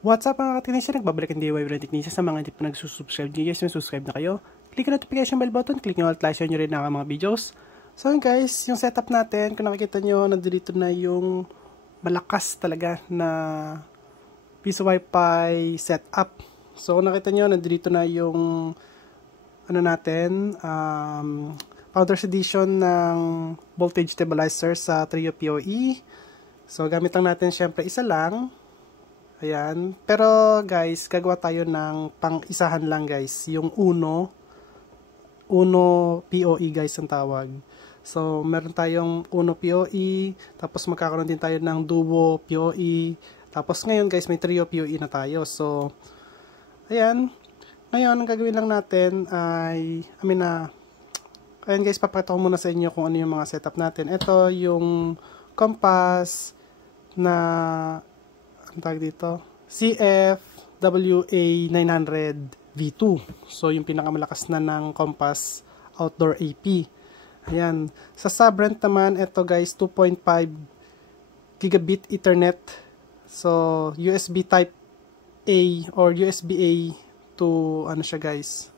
What's up mga ka-technician? Nagbabalik ang DIY Brand Technician sa mga hindi pa nagsusubscribe. Guys, subscribe na kayo. Click ang notification bell button, click nyo all like nyo rin ang mga videos. So yun guys, yung setup natin, kung nakikita nyo, nandito na yung malakas talaga na piso Wi-Fi setup. So kung nakita nyo, nandito na yung ano natin, Founders Edition ng voltage stabilizer sa Trio PoE. So gamit lang natin syempre isa lang. Ayan. Pero guys, gagawa tayo ng pang-isahan lang guys. Yung Uno PoE guys ang tawag. So, meron tayong Uno PoE. Tapos magkakaroon din tayo ng Duo PoE. Tapos ngayon guys, may Trio PoE na tayo. So, ayan. Ngayon, ang gagawin lang natin ay, ayan guys, papakita ko muna sa inyo kung ano yung mga setup natin. Ito yung compass na ang tawag dito, CFWA900 V2. So, yung pinakamalakas na ng compass outdoor AP. Ayan. Sa sub-rent naman, ito guys, 2.5 gigabit Ethernet. So, USB type A or USB-A to, ano siya guys,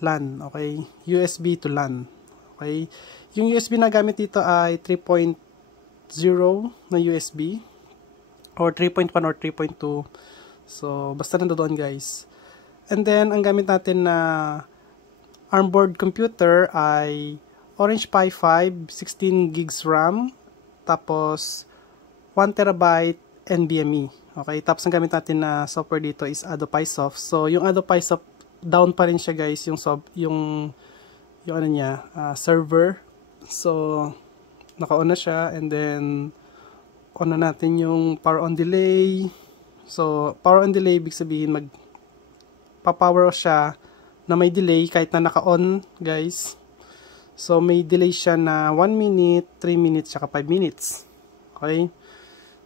LAN. Okay? USB to LAN. Okay? Yung USB na gamit dito ay 3.0 na USB. Or 3.1 or 3.2. So, basta nandoon guys. And then, ang gamit natin na ARM board computer ay Orange Pi 5, 16 gigs RAM, tapos 1 terabyte NVMe. Okay, tapos ang gamit natin na software dito is AdoPiSoft. So, yung AdoPiSoft, down pa rin siya guys, yung ano niya, server. So, naka-on na siya, and then on na natin yung power on delay. So, power on delay, ibig sabihin magpa-power siya na may delay kahit na naka-on, guys. So, may delay siya na 1 minute, 3 minutes, saka 5 minutes. Okay?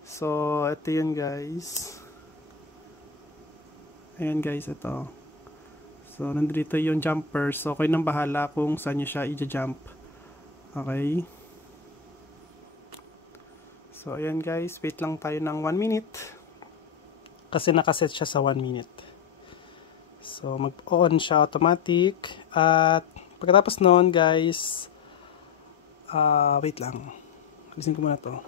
So, ito yun, guys. Ayan, guys, ito. So, nandito yung jumper. So, kayo nang bahala kung saan nyo siya i-jump. Okay? So, ayan guys, wait lang tayo ng 1 minute. Kasi nakaset siya sa 1 minute. So, mag-on siya automatic. At, pagkatapos noon guys, wait lang. Alisin ko muna to.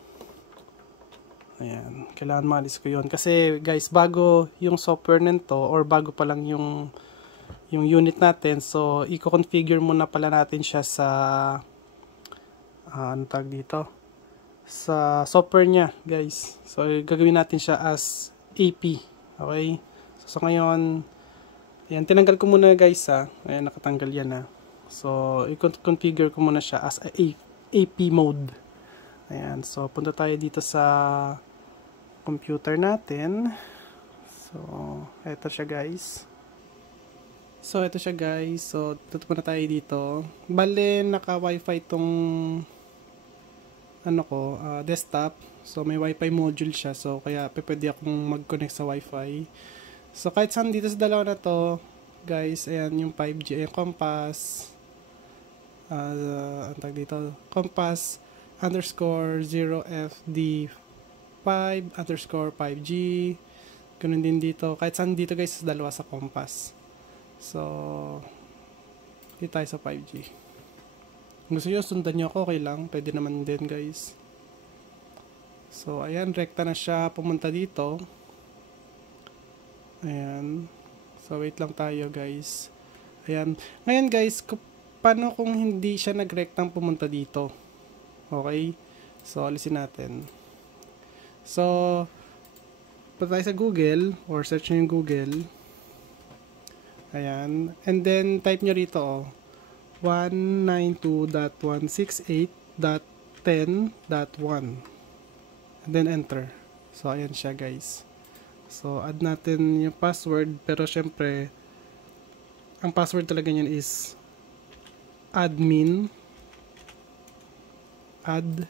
Ayan, kailangan maalis ko yun. Kasi guys, bago yung software nito, or bago pa lang yung unit natin, so, i-configure muna pala natin siya sa, ano tag dito? Sa software niya guys. So gagawin natin siya as AP. Okay, so ngayon ayan, tinanggal ko muna guys ayan, nakatanggal yan so i-configure ko muna siya as AP mode. Ayan, so punta tayo dito sa computer natin. So eto siya guys. So tutupo na tayo dito. Bale naka wifi tong desktop. So, may wifi module siya. So, kaya pwede akong mag-connect sa wifi. So, kahit saan dito sa dalawa na to, guys, ayan, yung 5G, ayan, compass, ang tag dito, compass _0FD5_5G. Ganun din dito. Kahit saan dito, guys, sa dalawa sa compass. So, dito tayo sa 5G. Kung gusto nyo, sundan nyo ako, okay lang. Pwede naman din, guys. So, ayan, rekta na siya pumunta dito. Ayan. So, wait lang tayo, guys. Ayan. Ngayon, guys, paano kung hindi siya nagrektang pumunta dito? Okay? So, alisin natin. So, punta tayo sa Google, or search nyo yung Google. Ayan. And then, type nyo rito, 192.168.10.1 and then enter. So ayan siya guys. So add natin yung password, pero syempre ang password talaga niyan is admin add.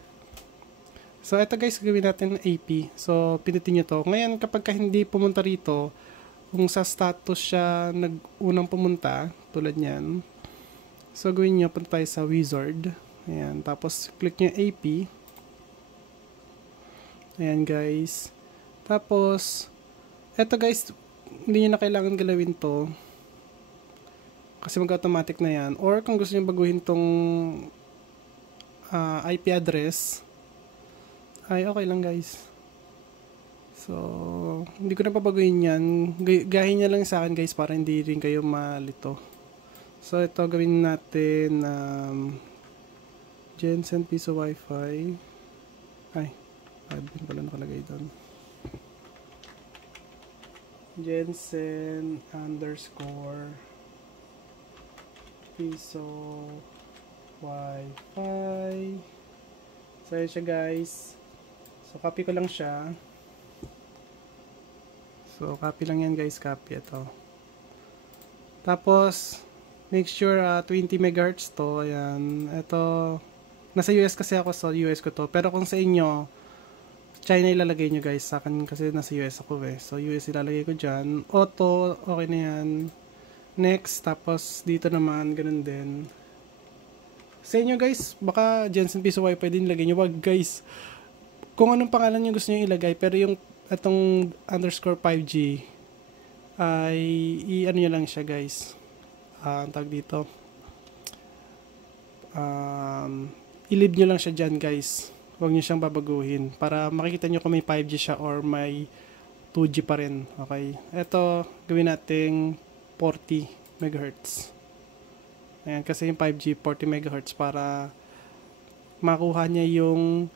So ito guys, gawin natin AP. So pinutin nyo to. Ngayon kapag hindi pumunta rito, kung sa status siya unang pumunta tulad niyan, so, gawin nyo, punta tayo sa wizard. Ayan, tapos, click nyo AP. Ayan, guys. Tapos, Eto guys, hindi nyo na kailangan galawin to. Kasi mag-automatic na yan. Or kung gusto nyo baguhin tong IP address, ay okay lang guys. So, hindi ko na pabaguhin yan. Gahin niya lang sa akin guys para hindi rin kayo malito. So, ito gawin natin Jensen piso wifi. Ay, admin pala nakalagay doon. Jensen underscore piso wifi. So, yun siya guys. So, copy ko lang siya. So, copy lang yan guys. Copy ito. Tapos, make sure 20 MHz to. Ayan. Ito, nasa US kasi ako. So, US ko to. Pero kung sa inyo, China ilalagay nyo guys. Sa akin kasi nasa US ako eh. So, US ilalagay ko dyan. Auto, okay na yan. Next, tapos dito naman, ganun din. Sa inyo guys, baka Jensen piso wifi din lagay nyo. Wag guys. Kung anong pangalan nyo gusto nyo ilagay, pero yung itong underscore 5G ay i-ano nyo lang siya guys. Ang tag dito. I-leave nyo lang siya dyan guys. Huwag nyo siyang babaguhin. Para makikita nyo kung may 5G siya or may 2G pa rin. Okay. Ito, gawin nating 40 MHz. Ayan, kasi yung 5G 40 MHz para makuha niya yung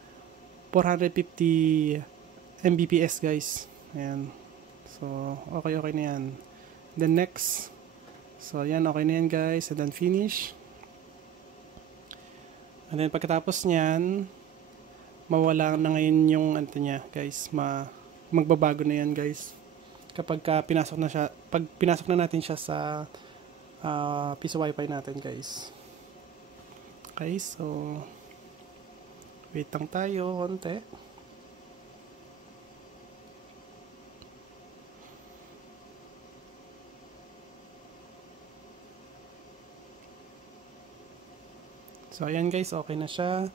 450 Mbps guys. Ayan. So, okay na yan. Then next. So, ayan, okay na yan guys. And then finish. And then pagkatapos niyan, mawala na ngayon yung ano niya guys. Magbabago na yan guys. Kapag pinasok na siya, pag pinasok na natin siya sa piso wifi natin guys. Okay, so wait lang tayo konti. So ayan guys, okay na siya.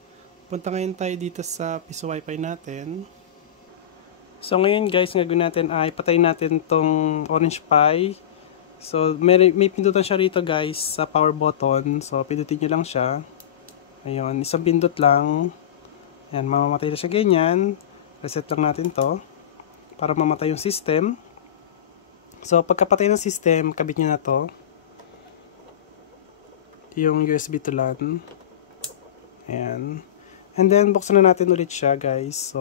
Punta ngayon tayo dito sa piso wifi natin. So ngayon guys, gagawin natin ay patayin natin tong Orange Pi. So may pindutan siya rito guys sa power button. So pindutin nyo lang siya. Ayun, isang pindot lang. Ayan, mamamatay na siya ganyan. Reset lang natin to para mamatay yung system. So pagkapatay ng system, kabit nyo na to. Yung USB to LAN. Ayan. And then buksan na natin ulit siya guys. So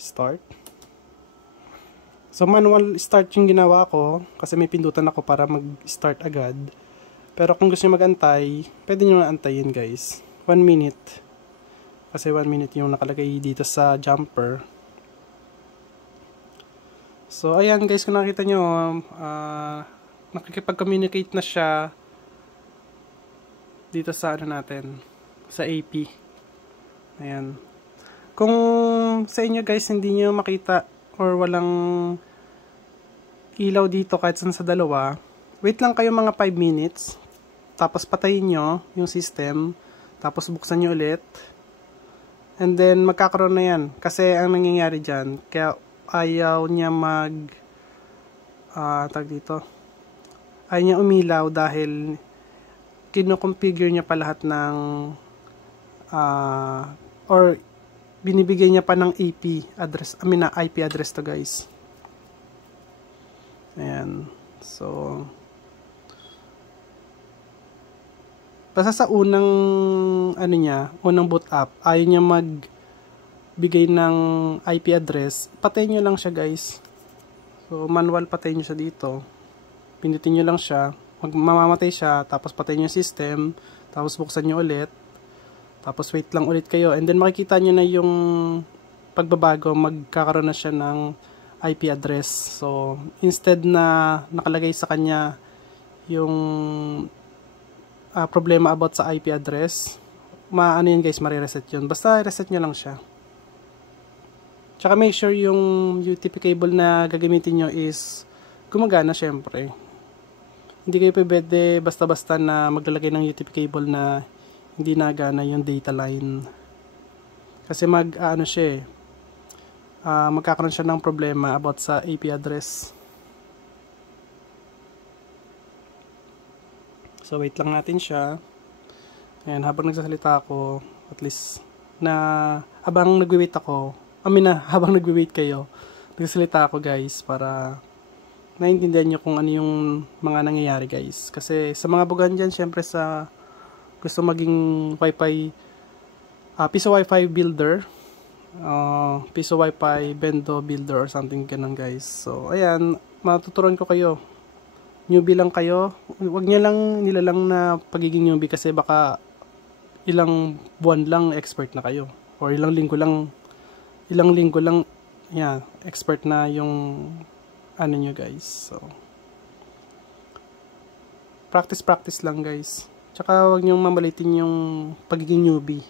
start. So manual start yung ginawa ko kasi may pindutan ako para mag-start agad. Pero kung gusto niyo mag-antay, pwede niyo antayin guys. 1 minute. Kasi 1 minute yung nakalagay dito sa jumper. So ayan guys, kung nakita niyo, nakikipag-communicate na siya dito sa ano natin, sa AP. Ayan. Kung sa inyo guys hindi niyo makita or walang ilaw dito kahit saan sa dalawa, wait lang kayo mga 5 minutes. Tapos patayin nyo yung system. Tapos buksan nyo ulit. And then magkakaroon na yan. Kasi ang nangyayari dyan, kaya ayaw niya tag dito. Ayaw niya umilaw dahil kino-configure niya pa lahat ng or binibigay niya pa ng IP address, IP address to guys. Ayan. So basta sa unang ano niya, unang boot up, ayaw niya magbigay ng IP address. Patayin niyo lang siya guys. So manual patayin niyo siya dito. Pindutin niyo lang siya. Mamamatay siya, tapos patayin niyo yung system, tapos buksan niyo ulit. Tapos wait lang ulit kayo. And then makikita nyo na yung pagbabago. Magkakaroon na siya ng IP address. So, instead na nakalagay sa kanya yung problema about sa IP address, ano yun guys, marireset yun. Basta reset nyo lang siya. Tsaka make sure yung UTP cable na gagamitin nyo is gumagana syempre. Hindi kayo pwede basta-basta na maglalagay ng UTP cable na hindi nagana yung data line. Kasi magkakaroon siya ng problema about sa IP address. So wait lang natin siya. Ayan, habang nagsasalita ako, at least na habang nagwi-wait ako, habang nagwi-wait kayo, nagsasalita ako guys para naiintindihan nyo kung ano yung mga nangyayari guys. Kasi sa mga bugan dyan, syempre sa gusto maging Wi-Fi, piso Wi-Fi builder, piso Wi-Fi bendo builder or something ganun guys. So ayan, matuturuan ko kayo. Newbie lang kayo, wag nyo lang nilalang na pagiging newbie kasi baka ilang buwan lang expert na kayo. Or ilang linggo lang, yeah, expert na yung ano nyo guys. So practice lang guys. Tsaka wag nyo mamalitin yung pagiging newbie.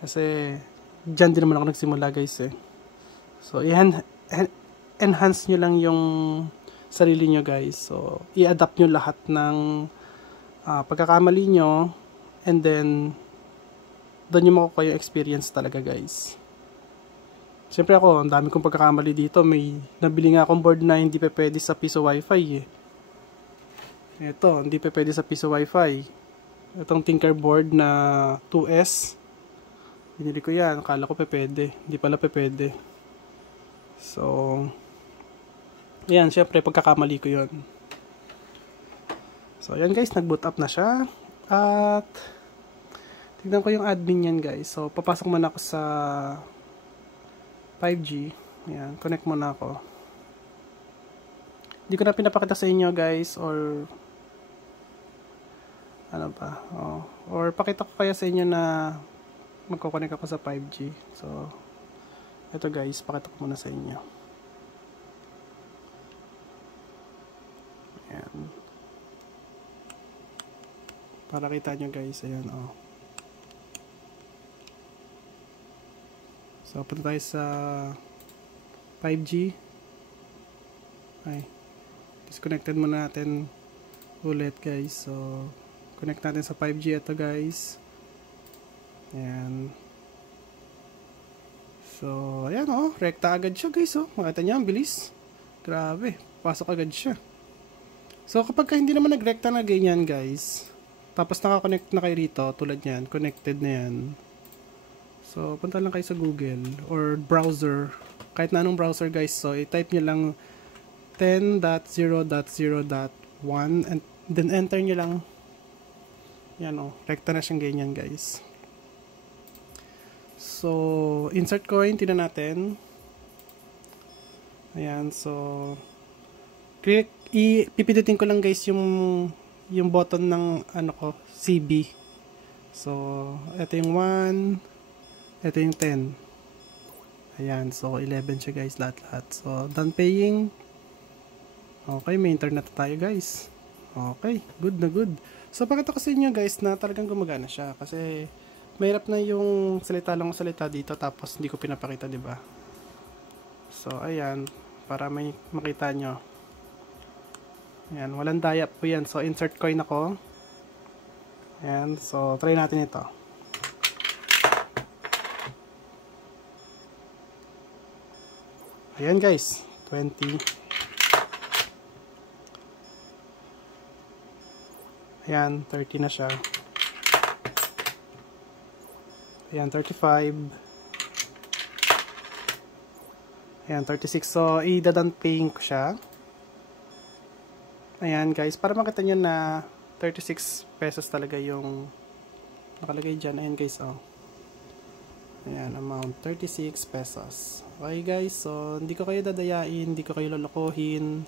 Kasi dyan din naman ako nagsimula guys eh. So enhance nyo lang yung sarili nyo guys. So i-adapt nyo lahat ng pagkakamali nyo, and then doon yung makukuha yung experience talaga guys. Siyempre ako, ang dami kong pagkakamali dito. May nabili nga akong board na hindi pa pwede sa piso Wi-Fi eh. Ito, hindi pa pwede sa piso Wi-Fi. Itong Tinker board na 2S. Binili ko yan. Akala ko pa pwede. Hindi pala pa pwede. So, ayan, siyempre pagkakamali ko yun. So, ayan guys, nag-boot up na siya. At tignan ko yung admin yan guys. So, papasok muna ako sa 5G. Ayan, connect muna ako. Hindi ko na pinapakita sa inyo guys, or ano ba, or pakita ko kaya sa inyo na magkoconnect ako sa 5G. So, ito guys, pakita ko muna sa inyo. Ayan. Para kita nyo guys, ayan So, punta tayo sa 5G. Ay, disconnected muna natin ulit guys. So, connect natin sa 5G ito guys. Ayan. So, ayan rekta agad siya guys Makita niyo, ang bilis. Grabe, pasok agad siya. So, kapag hindi naman nagrekta na ganyan guys, tapos nakakonect na kayo rito, tulad yan, connected na yan. So, punta lang kayo sa Google or browser. Kahit na anong browser guys. So, i-type nyo lang 10.0.0.1 and then enter nyo lang. Yan rekta na siyang ganyan guys. So, insert coin, tingnan natin. Ayan, so ipipindutin ko lang guys yung button ng CB. So, ito yung 1, ito yung 10. Ayan, so 11 siya guys, lahat. So, done paying. Okay, may internet na tayo guys. Okay, good na good. So, pakita ko sa inyo guys na talagang gumagana siya. Kasi, mahirap na yung salita dito tapos hindi ko pinapakita, diba? So, ayan, para may makita nyo. Ayan, walang daya po yan. So, insert coin ako. Ayan, so, try natin ito. Ayan guys, 20. Ayan, 30 na siya. Ayan, 35. Ayan, 36. So, i-done paying ko siya. Ayan guys, para makita nyo na 36 pesos talaga yung nakalagay dyan. Ayan guys, ayan, amount 36 pesos. Okay guys, so hindi ko kayo dadayain, hindi ko kayo lolokohin.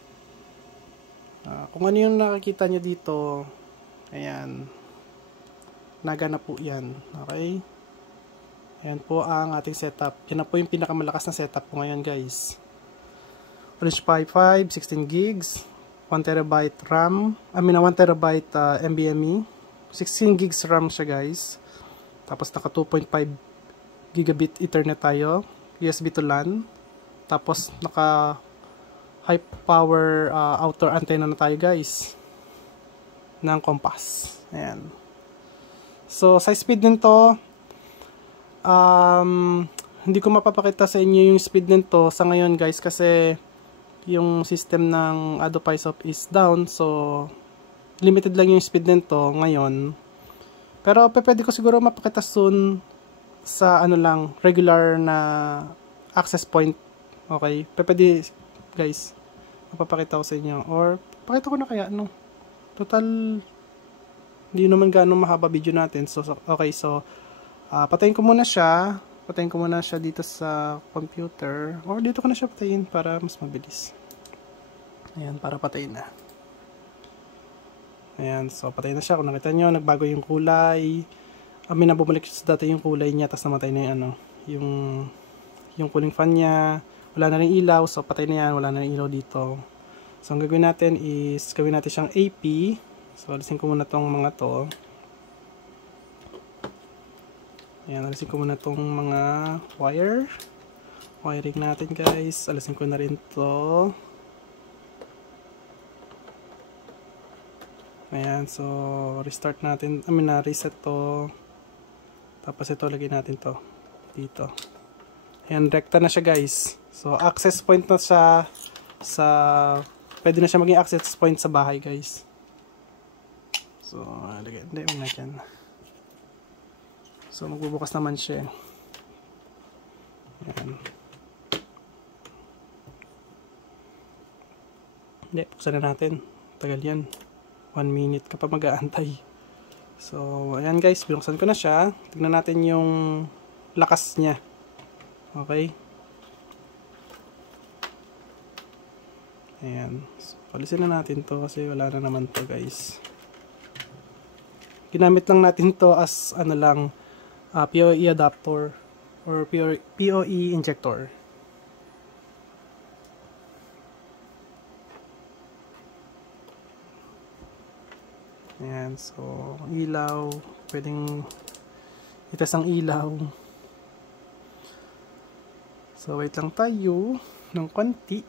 Kung ano yung nakikita nyo dito, ayan, naga na po yan. Okay, ayan po ang ating setup. Yan na po yung pinakamalakas na setup ko ngayon guys. Orange Pi 5, 16 gigs, 1TB RAM, 1TB NVMe, 16 gigs RAM siya guys. Tapos naka 2.5 gigabit Ethernet tayo, USB to LAN. Tapos naka high power outdoor antenna na tayo guys ng Compass. Ayan. So sa speed nito, hindi ko mapapakita sa inyo yung speed nito sa ngayon guys kasi yung system ng AdoPiSoft is down. So limited lang yung speed nito ngayon. Pero pwede ko siguro mapakita soon sa ano lang, regular na access point. Okay? Pwede guys, mapapakita ko sa inyo. Or, pakita ko na kaya, no? Total, hindi naman gaano mahaba video natin. So okay, so, patayin ko muna siya. Patayin ko muna siya dito sa computer. Or dito ko na siya patayin para mas mabilis. Ayan, para patayin na. Ayan, so patay na siya. Kung nakita nyo, nagbago yung kulay. May nabumalik sa dati yung kulay niya, tapos namatay na yung ano, yung cooling fan niya. Wala na rin ilaw, so patay na yan. Wala na rin ilaw dito. So ang gagawin natin is, gawin natin siyang AP. So alisin ko muna tong mga to. Ayan, alisin ko muna tong mga wire. Wiring natin guys. Alisin ko na rin to. Ayan, so restart natin, reset to. Tapos ito, lagay natin to dito. Ayan, rekta na siya guys. So access point na siya sa, pwede na siya maging access point sa bahay guys. So, lagay, hindi mo na dyan. So magbubukas naman siya. Ayan. Hindi, buksan na natin. Tagal yan. 1 minute ka pa mag-aantay. So, ayan guys, binuksan ko na siya. Tignan natin yung lakas niya. Okay. Ayan. So, palisin na natin to kasi wala na naman to guys. Ginamit lang natin to as ano lang, PoE adapter or PoE injector. Ayan, so ilaw, pwedeng itas ang ilaw. So wait lang tayo ng konti.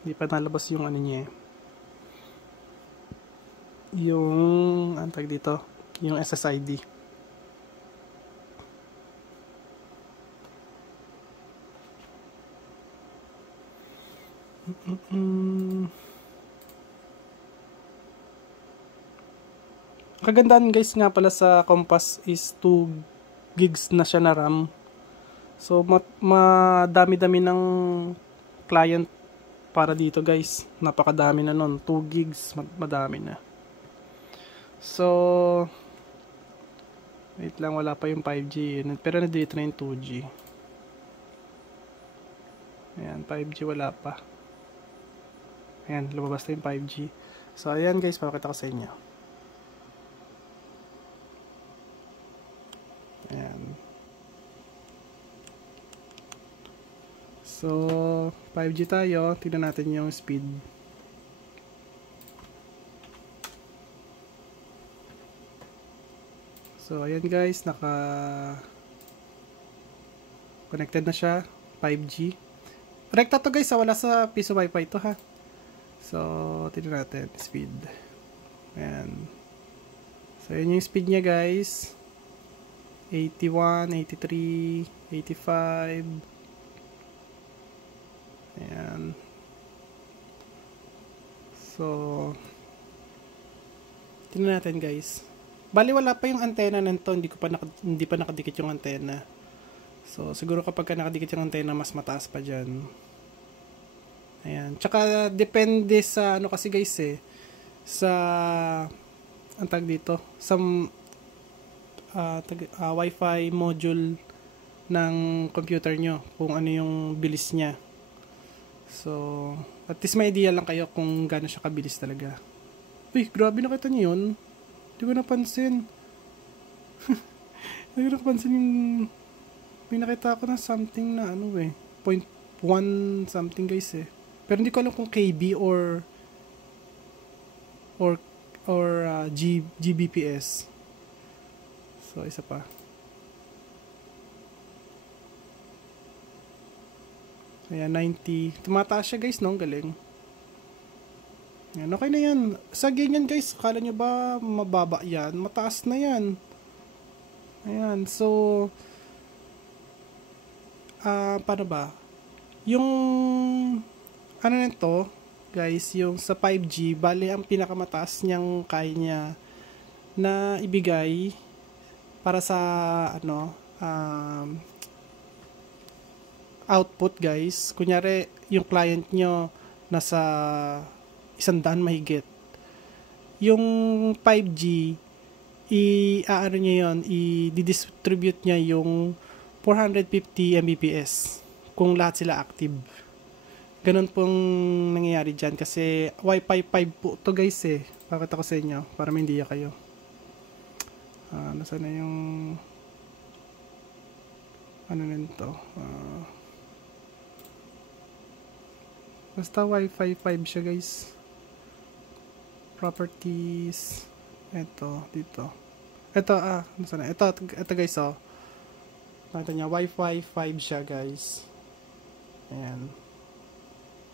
Hindi pa nalabas yung ano niya, yung antag dito, yung SSID. Kagandaan guys nga pala sa Compass is 2 gigs na siya na RAM. So madami-dami ng client para dito guys. Napakadami na nun. 2 gigs, madami na. So wait lang, wala pa yung 5G. Pero nandito na yung 2G. Ayan, 5G wala pa. Ayan, lumabas na yung 5G. So, ayan guys, papakita ko sa inyo. Ayan. So, 5G tayo. Tignan natin yung speed. So, ayan guys, connected na siya. 5G. Rekta to guys, wala sa piso wifi to ha. So, tignan natin speed. Ayan. So, yun yung speed niya guys. 81, 83, 85. Ayan. So, tignan natin guys. Bali wala pa yung antena nito, hindi pa nakadikit yung antena. So, siguro kapag nakadikit yung antena, mas mataas pa dyan. Ayan. Tsaka, depende sa, ano kasi guys sa, ang tag dito, sa Wi-Fi module ng computer nyo, kung ano yung bilis niya. So, at least may idea lang kayo kung gaano siya kabilis talaga. Uy, grabe, nakita nyo yun? Hindi ko napansin. Hindi ko napansin yung, may nakita ako na something na ano 0.1 something guys Pero hindi ko alam kung KB or Gbps. So, isa pa. Ayan, 90. Tumataas siya guys, no? Galing. Ayan, okay na yan. Sa ganyan guys, akala nyo ba mababa yan? Mataas na yan. Ayan, so paano ba? Yung ano nito, guys, yung sa 5G, bali ang pinakamataas niyang kaya niya na ibigay para sa ano, output, guys. Kunyari, yung client nyo nasa 100 mahigit. Yung 5G, ano niya yun, i-distribute niya yung 450 Mbps kung lahat sila active. Ganun pong nangyayari dyan kasi Wi-Fi 5 po to, guys eh. Pakita ko sa inyo para hindi kayo. Nasaan na yung ano nito? Basta Wi-Fi 5 siya, guys. Properties. Ito, dito. Ito, nasaan na? Ito guys, oh. Nakita nyo, Wi-Fi 5 siya, guys. Ayan.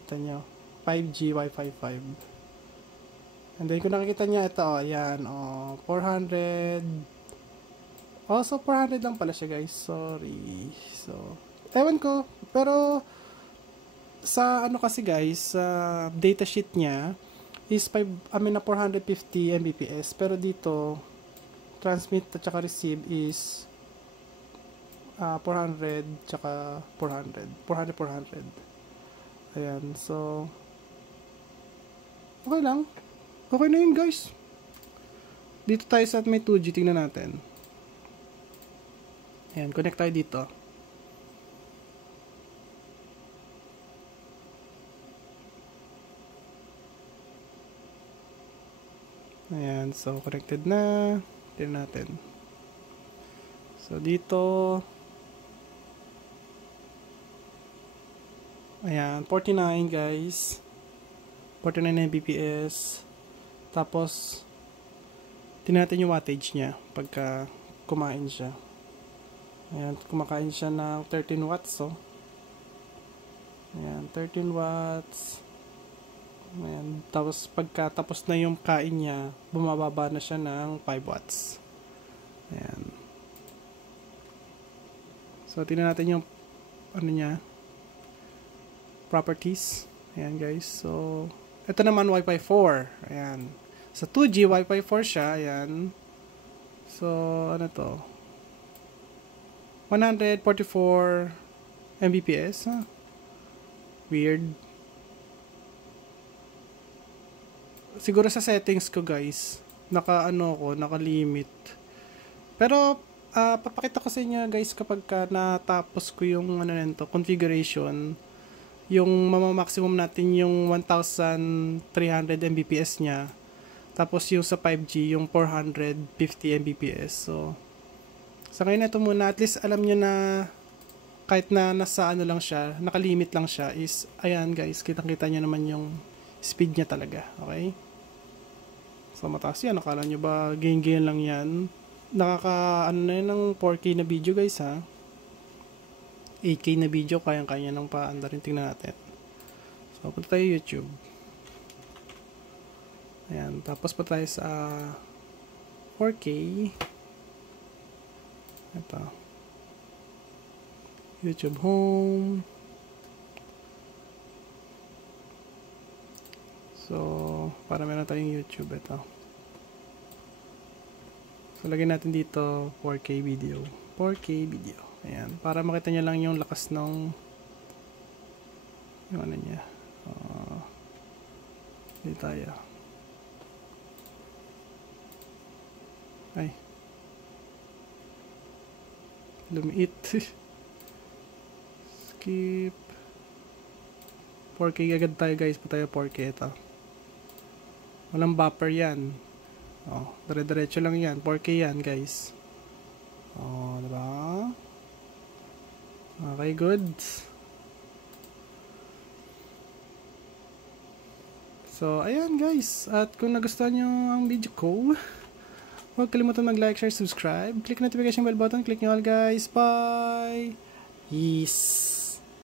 Nakita nyo, 5G Wi-Fi 5. And then, kung nakikita nyo, ito, oh, ayan, oh, 400. Oh, so 400 lang pala siya, guys. Sorry. So, ewan ko. Pero, sa ano kasi, guys, sa datasheet niya, is 450 Mbps. Pero dito, transmit at saka receive is 400 tsaka 400. 400. Ayan. So, okay lang. Okay na yun, guys. Dito tayo sa may 2G. Tingnan natin. Ayan. Connect tayo dito. Ayan, so connected na. Tignan natin. So dito, ayan, 49, guys. 49 Mbps. Tapos, tignan natin yung wattage niya pagka kumain siya. Ayan, kumakain siya ng 13 watts, so. Ayan, 13 watts. Ayan. Tapos pagkatapos na yung kain niya, bumababa na siya ng 5 watts. Ayan. So, tingnan natin yung ano niya, properties. Ayan, guys. So, ito naman Wi-Fi 4. Ayan. Sa 2G, Wi-Fi 4 siya. Ayan. So, ano to? 144 Mbps. Weird. Siguro sa settings ko, guys, naka-limit. Pero papakita ko sa inyo, guys, kapag natapos ko yung configuration, yung maximum natin yung 1300 Mbps niya. Tapos yung sa 5G, yung 450 Mbps. So, sa ngayon ito muna, at least alam nyo na kahit na nasa lang siya, nakalimit lang siya, is, ayan, guys, kitang-kita nyo naman yung speed niya talaga. Okay? So, mataas yan. Akala nyo ba gain lang yan? Ano na yun ng 4K na video, guys, ha? 8K na video, kayang-kaya ng paanda rin. Tingnan natin. So, punta tayo YouTube. Ayan. Tapos pa tayo sa 4K. Ito. YouTube Home. So, para meron tayong YouTube, ito. So, lagyan natin dito 4K video. 4K video. Ayan. Para makita nyo lang yung lakas ng yung ano niya. Dito tayo. Ay. Lumiit. Skip. 4K agad tayo, guys. Pa tayo 4K ito. Walang buffer yan. Dire-diretso lang yan. 4K yan, guys. Diba? Okay, good. So, ayan, guys. At kung nagustuhan nyo ang video ko, huwag kalimutan mag-like, share, subscribe. Click notification bell button. Click nyo all, guys. Bye! Peace!